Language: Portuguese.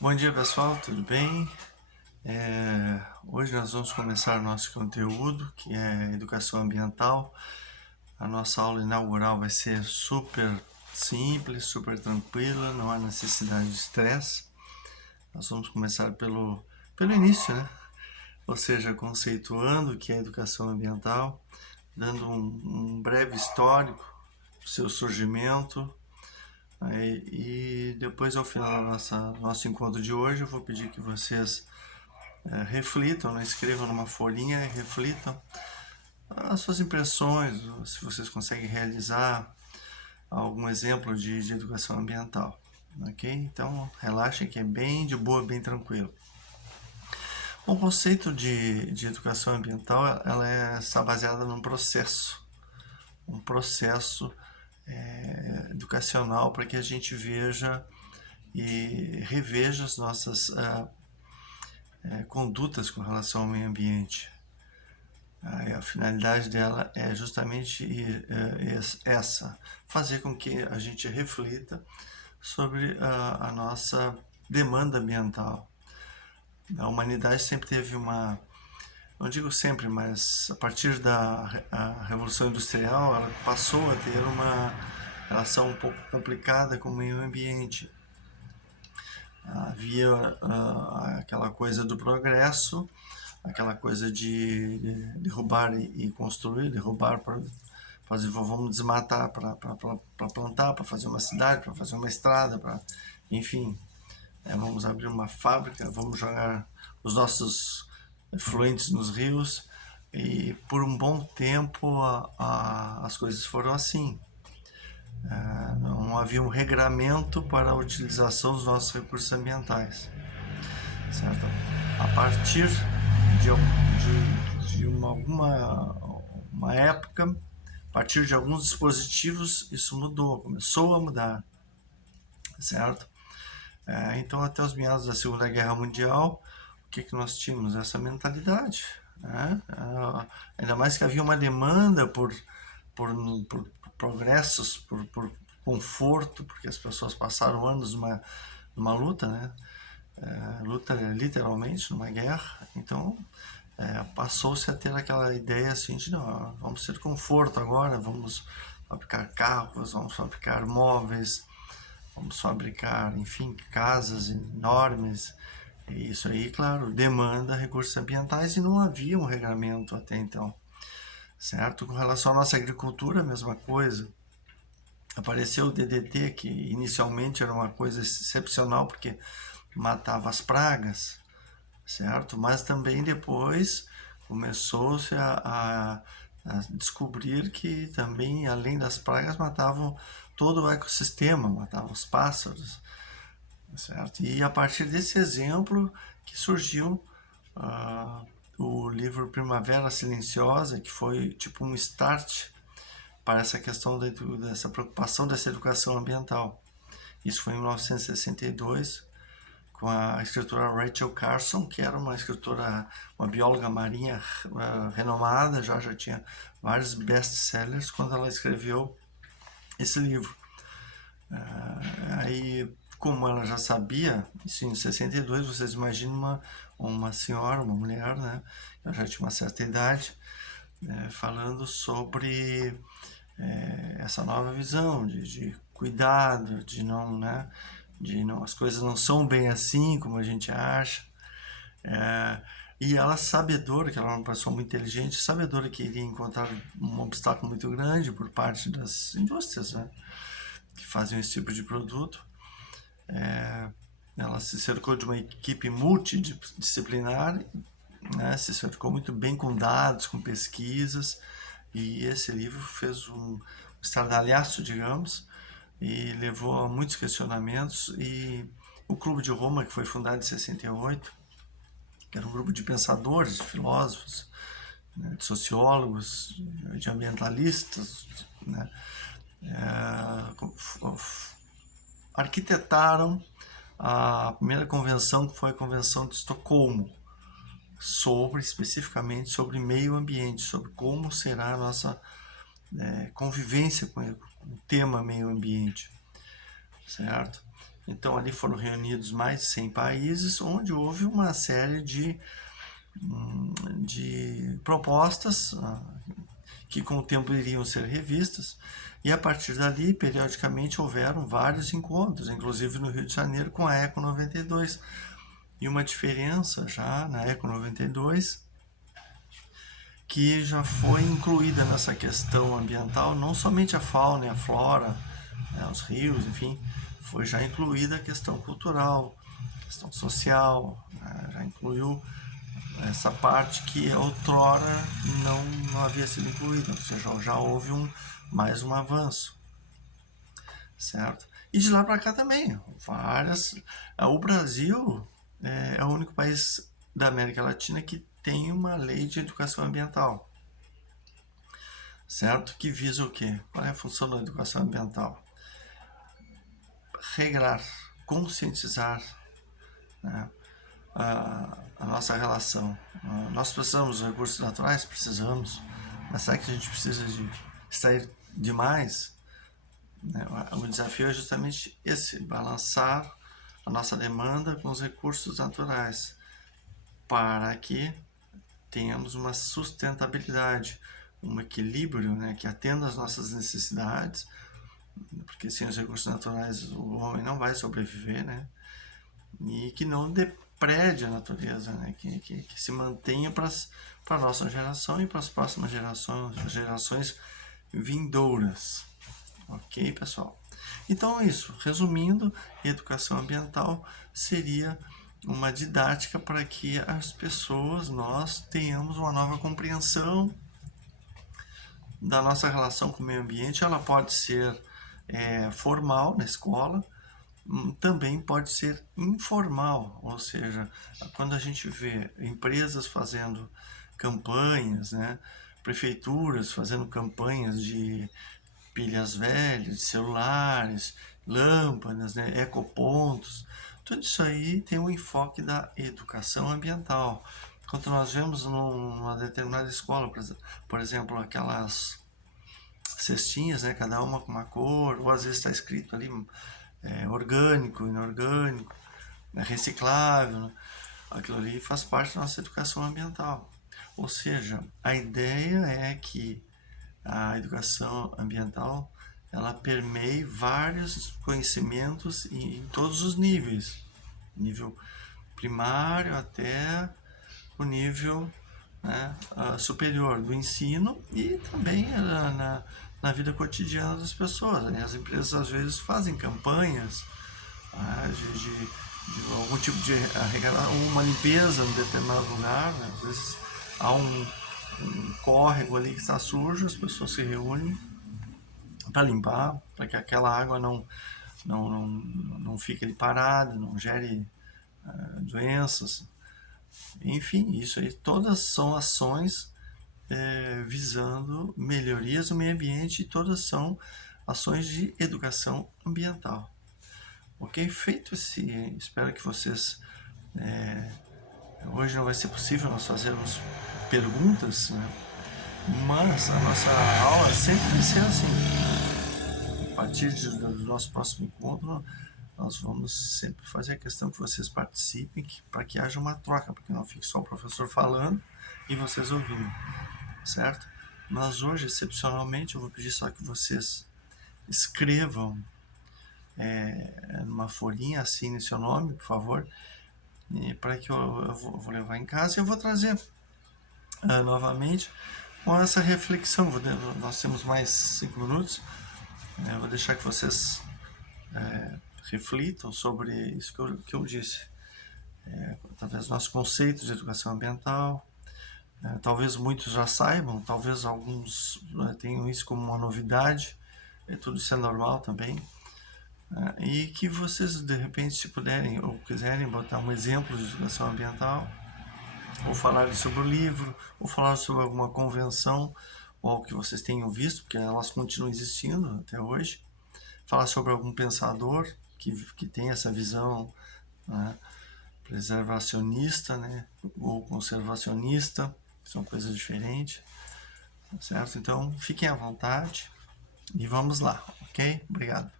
Bom dia pessoal, tudo bem? Hoje nós vamos começar nosso conteúdo, que é educação ambiental. A nossa aula inaugural vai ser super simples, super tranquila, não há necessidade de estresse. Nós vamos começar pelo início, né? Ou seja, conceituando o que é educação ambiental, dando um breve histórico do seu surgimento. E depois, ao final do nosso encontro de hoje, eu vou pedir que vocês reflitam, né? Escrevam numa folhinha e reflitam as suas impressões, se vocês conseguem realizar algum exemplo de educação ambiental. Ok? Então, relaxem que é bem de boa, bem tranquilo. O conceito de educação ambiental, ela está baseada num processo. Um processo educacional para que a gente veja e reveja as nossas condutas com relação ao meio ambiente. A finalidade dela é justamente essa, fazer com que a gente reflita sobre a nossa demanda ambiental. A humanidade sempre teve não digo sempre, mas a partir da Revolução Industrial, ela passou a ter uma relação um pouco complicada com o meio ambiente. Havia aquela coisa do progresso, aquela coisa de derrubar e construir, derrubar para fazer, vamos desmatar para plantar, para fazer uma cidade, para fazer uma estrada, enfim, vamos abrir uma fábrica, vamos jogar os nossos efluentes nos rios, e por um bom tempo as coisas foram assim. Não havia um regramento para a utilização dos nossos recursos ambientais, certo? A partir de uma época, a partir de alguns dispositivos, isso mudou, começou a mudar, certo? Então, até os meados da Segunda Guerra Mundial, o que nós tínhamos? Essa mentalidade, né? Ainda mais que havia uma demanda por progressos, por conforto, porque as pessoas passaram anos numa luta, né? Luta literalmente numa guerra. Então passou-se a ter aquela ideia assim de não, vamos ter conforto agora, vamos fabricar carros, vamos fabricar móveis, vamos fabricar, enfim, casas enormes. E isso aí, claro, demanda recursos ambientais e não havia um regramento até então, certo? Com relação à nossa agricultura, a mesma coisa. Apareceu o DDT, que inicialmente era uma coisa excepcional porque matava as pragas, certo? Mas também depois começou-se a descobrir que também, além das pragas, matavam todo o ecossistema, matavam os pássaros, certo? E a partir desse exemplo que surgiu o livro Primavera Silenciosa, que foi tipo um start para essa questão dessa preocupação dessa educação ambiental. Isso foi em 1962, com a escritora Rachel Carson, que era uma escritora, uma bióloga marinha renomada, já tinha vários best-sellers quando ela escreveu esse livro. Aí, como ela já sabia, isso em 62, vocês imaginam uma senhora, uma mulher, né? Ela já tinha uma certa idade, falando sobre essa nova visão de cuidado, de não, né? De não, as coisas não são bem assim como a gente acha. E ela, sabedora, que ela era uma pessoa muito inteligente, sabedora que iria encontrar um obstáculo muito grande por parte das indústrias, né? Que faziam esse tipo de produto. Ela se cercou de uma equipe multidisciplinar, né? Se cercou muito bem com dados, com pesquisas, e esse livro fez um estardalhaço, digamos, e levou a muitos questionamentos. E o Clube de Roma, que foi fundado em 68, que era um grupo de pensadores, de filósofos, né, de sociólogos, de ambientalistas, né, arquitetaram a primeira convenção, que foi a Convenção de Estocolmo, especificamente sobre meio ambiente, sobre como será a nossa convivência com o tema meio ambiente, certo? Então ali foram reunidos mais de 100 países, onde houve uma série de propostas que com o tempo iriam ser revistas, e a partir dali, periodicamente, houveram vários encontros, inclusive no Rio de Janeiro com a Eco 92. E uma diferença já na Eco 92, que já foi incluída nessa questão ambiental, não somente a fauna e a flora, né, os rios, enfim, foi já incluída a questão cultural, questão social, né, já incluiu essa parte que outrora não havia sido incluída, ou seja, já houve mais um avanço, certo? E de lá para cá também, o Brasil é o único país da América Latina que tem uma lei de educação ambiental, certo? Que visa o quê? Qual é a função da educação ambiental? Regrar, conscientizar, né, a nossa relação. Nós precisamos de recursos naturais? Precisamos. Mas será que a gente precisa de extrair demais? O desafio é justamente esse, balançar a nossa demanda com os recursos naturais para que tenhamos uma sustentabilidade, um equilíbrio, né, que atenda às nossas necessidades, porque sem os recursos naturais o homem não vai sobreviver, né, e que não deprede a natureza, né, que se mantenha para a nossa geração e para as próximas gerações vindouras. Ok, pessoal? Então é isso. Resumindo, educação ambiental seria uma didática para que as pessoas, nós, tenhamos uma nova compreensão da nossa relação com o meio ambiente. Ela pode ser formal na escola, também pode ser informal, ou seja, quando a gente vê empresas fazendo campanhas, né, prefeituras fazendo campanhas de pilhas velhas, de celulares, lâmpadas, né, ecopontos, tudo isso aí tem um enfoque da educação ambiental. Quando nós vemos numa determinada escola, por exemplo, aquelas cestinhas, né, cada uma com uma cor, ou às vezes está escrito ali orgânico, inorgânico, reciclável, né? Aquilo ali faz parte da nossa educação ambiental. Ou seja, a ideia é que a educação ambiental ela permeia vários conhecimentos em todos os níveis, nível primário até o nível, né, superior do ensino e também na vida cotidiana das pessoas. Né? As empresas às vezes fazem campanhas de algum tipo de arrecadação, uma limpeza em determinado lugar, né? Às vezes há um córrego ali que está sujo, as pessoas se reúnem para limpar, para que aquela água não fique ali parada, não gere doenças. Enfim, isso aí todas são ações visando melhorias no meio ambiente e todas são ações de educação ambiental. Ok? Feito esse, espero que vocês hoje não vai ser possível nós fazermos perguntas, né? Mas a nossa aula sempre vai ser assim. A partir do nosso próximo encontro, nós vamos sempre fazer a questão que vocês participem, para que haja uma troca, porque não fique só o professor falando e vocês ouvindo, certo? Mas hoje, excepcionalmente, eu vou pedir só que vocês escrevam numa folhinha, assinem seu nome, por favor, para que eu vou levar em casa e eu vou trazer novamente com essa reflexão. Nós temos mais 5 minutos, eu vou deixar que vocês reflitam sobre isso que eu disse, através do nosso conceito de educação ambiental. Talvez muitos já saibam, talvez alguns tenham isso como uma novidade, tudo isso é normal também, e que vocês de repente, se puderem ou quiserem botar um exemplo de educação ambiental, ou falar sobre o livro, ou falar sobre alguma convenção, ou algo que vocês tenham visto, porque elas continuam existindo até hoje, falar sobre algum pensador que tem essa visão, né, preservacionista, né, ou conservacionista, são coisas diferentes, certo? Então, fiquem à vontade e vamos lá, ok? Obrigado.